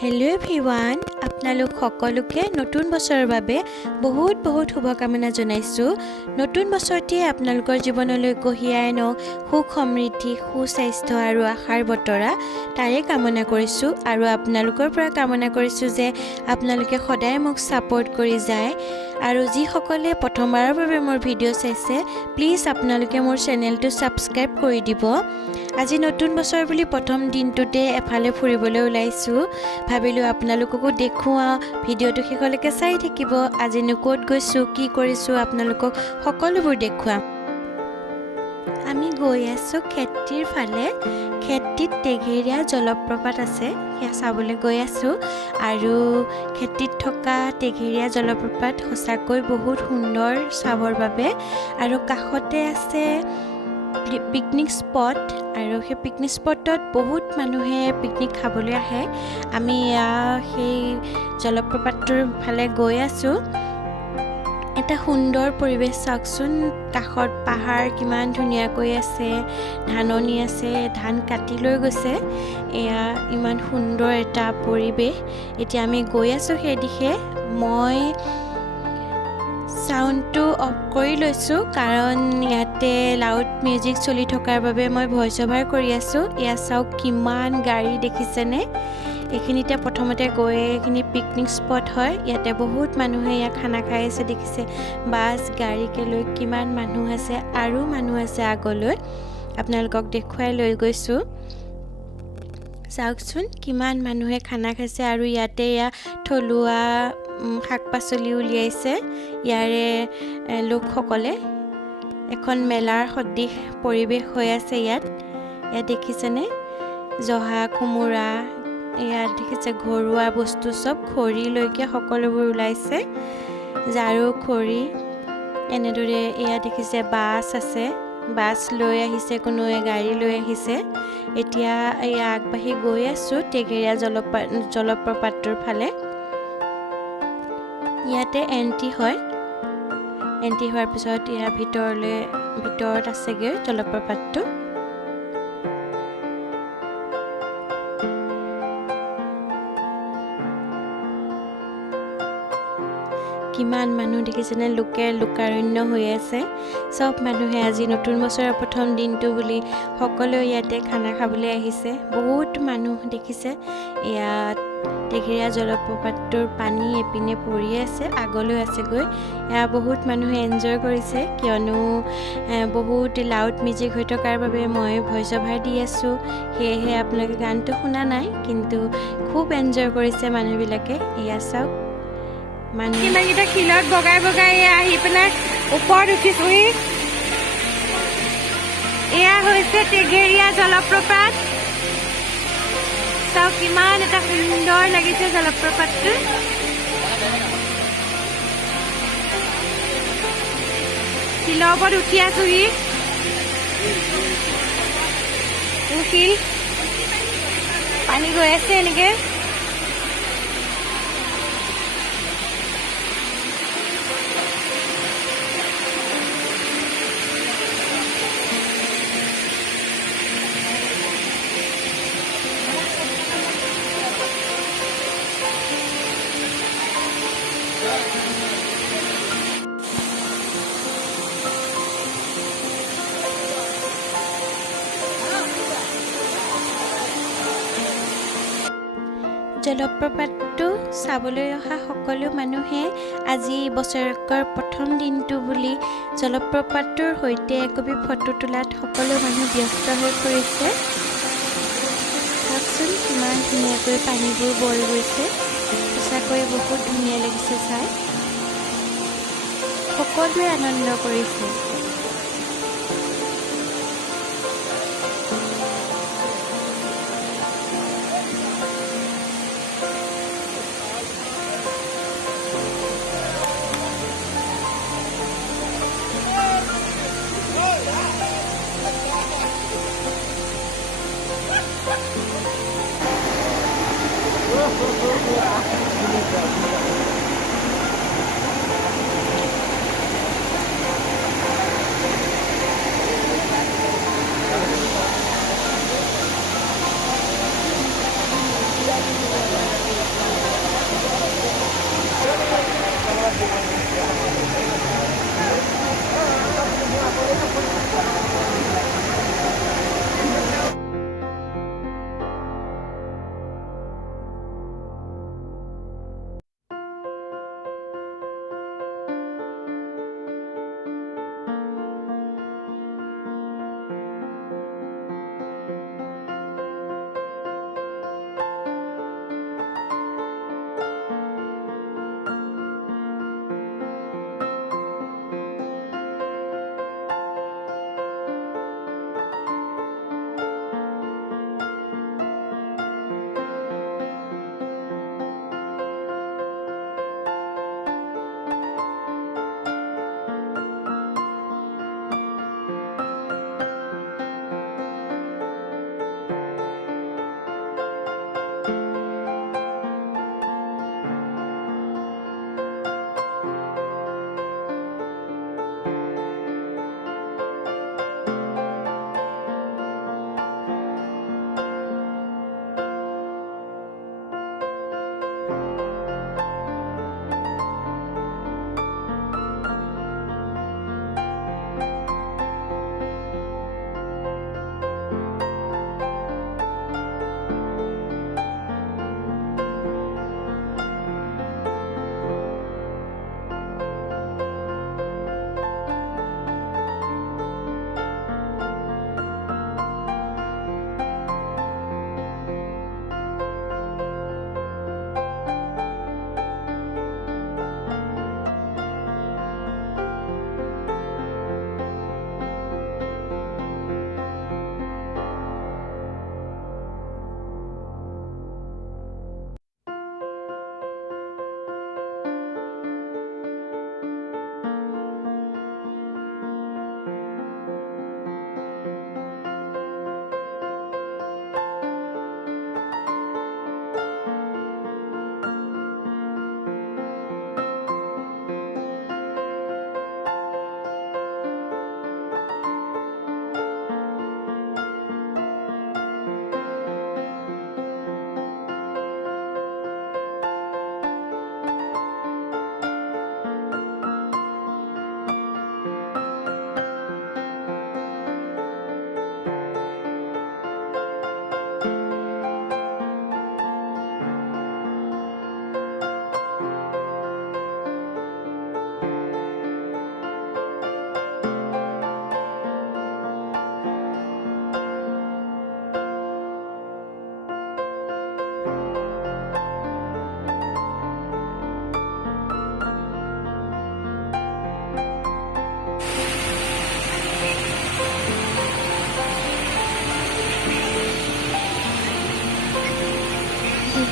Hello everyone आपनालोक सकलोके नतुन बछৰৰ বাবে বহুত শুভকামনা জনাইছো। নতুন বছৰটিয়ে আপোনালোকৰ জীৱনলৈ কঢ়িয়াই আনক সুখ সমৃদ্ধি সুস্বাস্থ্য আৰু আশাৰ বতৰা তাৰে কামনা কৰিছো আৰু আপোনালোকৰ পৰা কামনা কৰিছো যে আপোনালোকে সদায় মোক সাপোৰ্ট কৰি যায় আৰু যি সকলে প্ৰথমবাৰৰ বাবে মোৰ ভিডিও চাইছে প্লিজ আপোনালোকে মোৰ চেনেলটো সাবস্ক্ৰাইব কৰি দিব। আজি নতুন বছৰ বুলি প্ৰথম দিনটোতে এফালে ফুৰিবলৈ ওলাইছো। ভাবিলো আপোনালোককো দেখুৱা ভিডিওটো শেষলৈকে চাই থাকিব। আজি ক'ত গৈছো কি কৰিছো আপোনালোকক সকলোবোৰ দেখুৱাম। আমি গৈ আছো খেতিৰ ফালে। খেতিত টেঘেৰিয়া জলপ্ৰপাত আছে সেয়া চাবলৈ গৈ আছো আৰু খেতিত থকা টেঘেৰিয়া জলপ্ৰপাত সঁচাকৈ বহুত সুন্দৰ চাবৰ বাবে আৰু কাষতে আছে পিকনিক স্পট আৰু সেই পিকনিক স্পটত বহুত মানুহে পিকনিক খাবলৈ আহে। আমি সেই জলপ্ৰপাতটোৰ ফালে গৈ আছো। এটা সুন্দৰ পৰিবেশ চাওকচোন, কাষত পাহাৰ কিমান ধুনীয়াকৈ আছে, ধাননি আছে, ধান কাটি লৈ গৈছে। এয়া ইমান সুন্দৰ এটা পৰিবেশ। এতিয়া আমি গৈ আছো সেই দিশে। মই সাউন্ডটো অফ কৰি লৈছো কাৰণ ইয়াতে লাউড মিউজিক চলি থকাৰ বাবে মই ভয়েস ওভাৰ কৰি আছো। এয়া চাওক কিমান গাড়ী দেখিছেনে। এইখিনিতে প্ৰথমতে গৈ এইখিনি পিকনিক স্পট হয়। ইয়াতে বহুত মানুহে ইয়াত খানা খাই আছে দেখিছে। বাছ গাড়ীকে লৈ কিমান মানুহ আছে আৰু মানুহ আছে আগলৈ আপোনালোকক দেখুৱাই লৈ গৈছো। চাওকচোন কিমান মানুহে খানা খাইছে আৰু ইয়াতে এয়া থলুৱা শাক পাচলি উলিয়াইছে ইয়াৰে লোকসকলে। এখন মেলাৰ সদৃশ পৰিবেশ হৈ আছে ইয়াত দেখিছেনে। জহা কোমোৰা ইয়াত দেখিছে, ঘৰুৱা বস্তু চব খৰিলৈকে সকলোবোৰ ওলাইছে, ঝাৰু খৰি এনেদৰে। এয়া দেখিছে বাছ আছে, বাছ লৈ আহিছে, কোনোৱে গাড়ী লৈ আহিছে। এতিয়া এয়া আগবাঢ়ি গৈ আছো টেঘেৰিয়া জলপ্ৰপাতটোৰ ফালে। ইয়াতে এন্ট্ৰি হয়। এন্ট্ৰি হোৱাৰ পিছত ইয়াৰ ভিতৰত আছেগৈ জলপ্ৰপাতটো। কিমান মানুহ দেখিছেনে, লোকাৰণ্য হৈ আছে। চব মানুহে আজি নতুন বছৰৰ প্ৰথম দিনটো বুলি সকলোৱে ইয়াতে খানা খাবলৈ আহিছে। বহুত মানুহ দেখিছে। ইয়াত টেঘেৰিয়া জলপ্ৰপাতটোৰ পানী এপিনে পৰি আছে, আগলৈ আছেগৈ। এয়া বহুত মানুহে এনজয় কৰিছে কিয়নো বহুত লাউড মিউজিক হৈ থকাৰ বাবে মই ভয়েস ওভাৰ দি আছো, সেয়েহে আপোনালোকে গানটো শুনা নাই, কিন্তু খুব এনজয় কৰিছে মানুহবিলাকে। এয়া চাওক মানুহকেইটা শিলত বগাই আহি পেলাই ওপৰত উঠিছোহি। এয়া হৈছে টেঘেৰিয়া জলপ্ৰপাত। চাওক কিমান এটা সুন্দৰ লাগিছে জলপ্ৰপাতটো। শিলৰ ওপৰত উঠি আছোহি। শিল পানী গৈ আছে এনেকে। জলপ্ৰপাতটো চাবলৈ অহা সকলো মানুহে আজি বছৰেকৰ প্ৰথম দিনটো বুলি জলপ্ৰপাতটোৰ সৈতে একপি ফটো তোলাত সকলো মানুহ ব্যস্ত হৈ পৰিছে। চাওকচোন কিমান ধুনীয়াকৈ পানীবোৰ বৈ গৈছে। সঁচাকৈ বহুত ধুনীয়া লাগিছে চাই। সকলোৱে আনন্দ কৰিছে।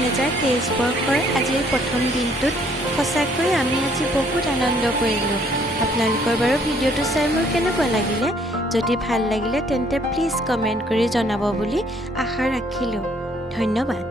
2023 বৰ্ষৰ আজিৰ প্ৰথম দিনটোত সঁচাকৈ আমি আজি বহুত আনন্দ কৰিলোঁ। আপোনালোকৰ বাৰু ভিডিঅ'টো চাই মোৰ কেনেকুৱা লাগিলে? যদি ভাল লাগিলে তেন্তে প্লিজ কমেণ্ট কৰি জনাব বুলি আশা ৰাখিলোঁ। ধন্যবাদ।